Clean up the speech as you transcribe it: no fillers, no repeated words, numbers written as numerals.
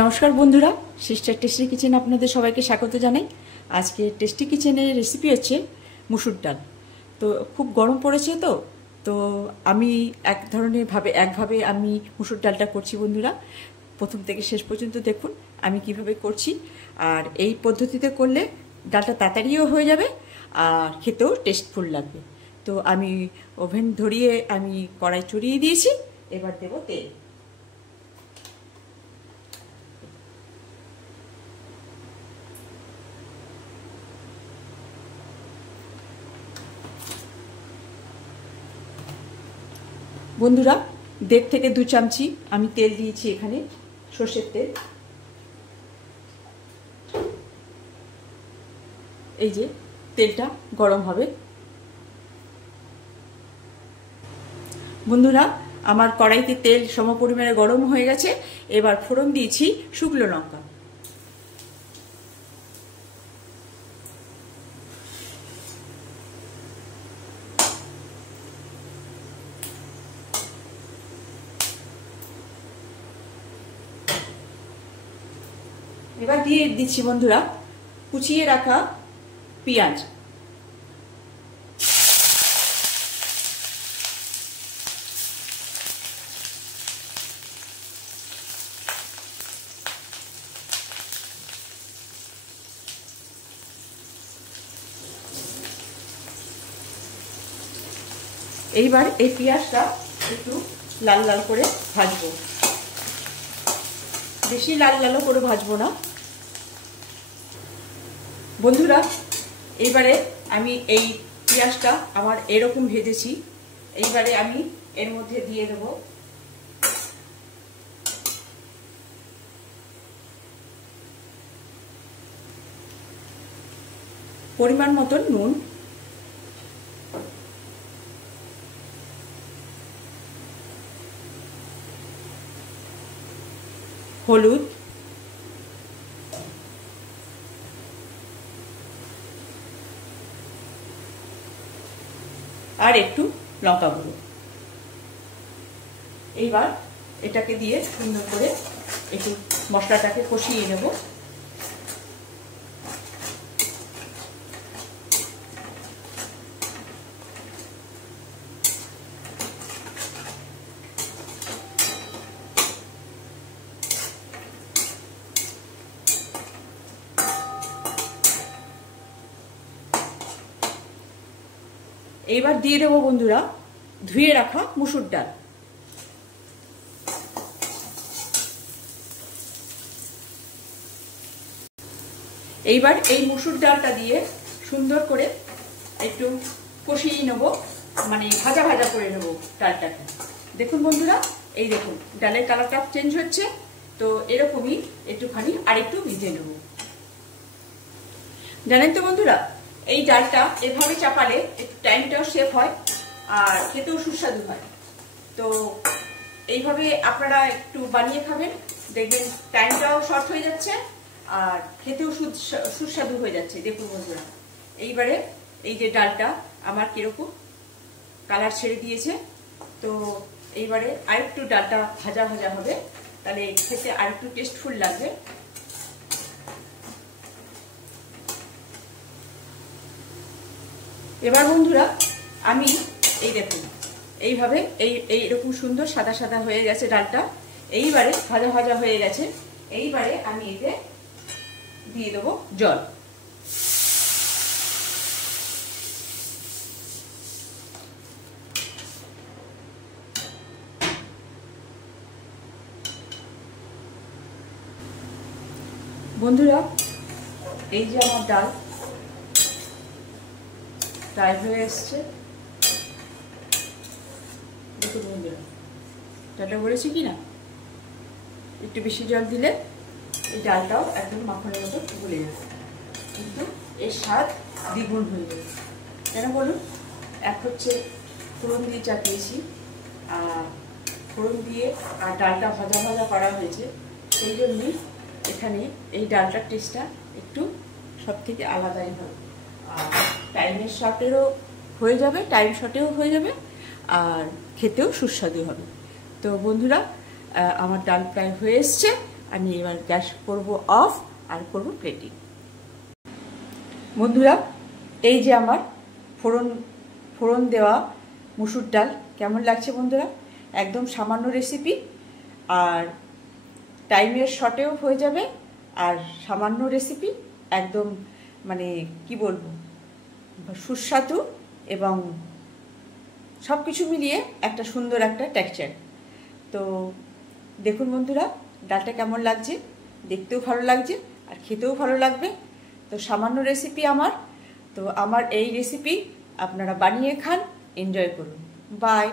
নমস্কার বন্ধুরা, sister tasty kitchen আপনাদের সবাইকে স্বাগত জানাই। আজকে টেস্টি কিচেনের রেসিপি হচ্ছে মুসুর ডাল। তো খুব গরম পড়েছে, তো আমি একভাবে আমি মুসুর ডালটা করছি বন্ধুরা। প্রথম থেকে শেষ পর্যন্ত দেখুন আমি কিভাবে করছি। আর এই পদ্ধতিতে করলে ডালটা তাড়াতাড়িও হয়ে যাবে আর খেতেও টেস্টফুল লাগবে। তো আমি ওভেন ধরিয়ে আমি কড়াই চড়িয়ে দিয়েছি, এবার দেব তেল। বন্ধুরা, 1.5 থেকে 2 চামচি আমি তেল দিয়েছি, এখানে সর্ষের তেল। এই যে তেলটা গরম হবে বন্ধুরা, আমার কড়াইতে তেল সমপরিমাণে গরম হয়ে গেছে। এবার ফোড়ন দিয়েছি শুকনো লঙ্কা। এবার দিয়ে দিচ্ছি বন্ধুরা কুচিয়ে রাখা পেঁয়াজ। এইবার এই পেঁয়াজটা একটু লাল লাল করে ভাজবো, বেশি লাল লালও করে ভাজবো না বন্ধুরা। এইবারে আমি এই পেঁয়াজটা আমার এরকম ভেজেছি, এইবারে আমি এর মধ্যে দিয়ে দেব পরিমাণ মতন নুন, হলুদ, আর একটু লঙ্কা গুঁড়ো। এইবার এটাকে দিয়ে সুন্দর করে একটু মশলাটাকে কষিয়ে নেব। এইবার দিয়ে দেবো বন্ধুরা ধুয়ে রাখা মুসুর ডাল। এইবার এই মুসুর ডালটা দিয়ে সুন্দর করে একটু কষিয়ে নেব, মানে ভাজা ভাজা করে নেব ডালটাকে। দেখুন বন্ধুরা, এই দেখুন ডালের কালারটা চেঞ্জ হচ্ছে, তো এরকমই একটুখানি আরেকটু ভিজে নেব। জানেন তো বন্ধুরা, এই ডালটা এভাবে চাপালে একটু টাইমটাও সেভ হয় আর খেতেও সুস্বাদু হয়। তো এইভাবে আপনারা একটু বানিয়ে খাবেন, দেখবেন টাইমটাও শর্ট হয়ে যাচ্ছে আর খেতেও সুস্বাদু হয়ে যাচ্ছে। দেখুন বন্ধুরা, এইবারে এই যে ডালটা আমার কিরকম কালার ছেড়ে দিয়েছে, তো এইবারে আরেকটু ডালটা ভাজা ভাজা হবে, তাহলে খেতে আরেকটু টেস্টফুল লাগবে। এবার বন্ধুরা আমি এই দেখুন এইভাবে এইরকম সুন্দর সাদা সাদা হয়ে গেছে ডালটা, এইবারে ভাজা ভাজা হয়ে গেছে। এইবারে আমি এতে দিয়ে দেবো জল। বন্ধুরা, এই যে আমার ডাল প্রায় হয়ে এসছে, দেখুন বন্ধুরা ডালটা বলেছি কি না, একটু বেশি জল দিলে এই ডালটাও একদম মাখনের মতো গলে যাবে, কিন্তু এর স্বাদ দ্বিগুণ হয়ে যাবে। কেন বলুন, এক হচ্ছে ফোড়ন দিয়ে চাপিয়েছি, আর ফোড়ন দিয়ে আর ডালটা ভাজা ভাজা করা হয়েছে, সেই জন্যই এখানে এই ডালটার টেস্টটা একটু সব থেকে আলাদাই হবে। আর টাইম শর্টেও হয়ে যাবে আর খেতেও সুস্বাদু হবে। তো বন্ধুরা, আমার ডাল প্রায় হয়ে এসছে, আমি এবার গ্যাস করব অফ আর করব প্লেটিং। বন্ধুরা, এই যে আমার ফোড়ন দেওয়া মুসুর ডাল কেমন লাগছে বন্ধুরা? একদম সামান্য রেসিপি, আর টাইমের শর্টেও হয়ে যাবে, আর সামান্য রেসিপি, একদম মানে কি বলবো, সুস্বাদু এবং সব কিছু মিলিয়ে একটা সুন্দর একটা টেক্সচার। তো দেখুন বন্ধুরা, ডালটা কেমন লাগছে, দেখতেও ভালো লাগছে আর খেতেও ভালো লাগবে। তো সামান্য রেসিপি আমার, তো আমার এই রেসিপি আপনারা বানিয়ে খান, এনজয় করুন। বাই।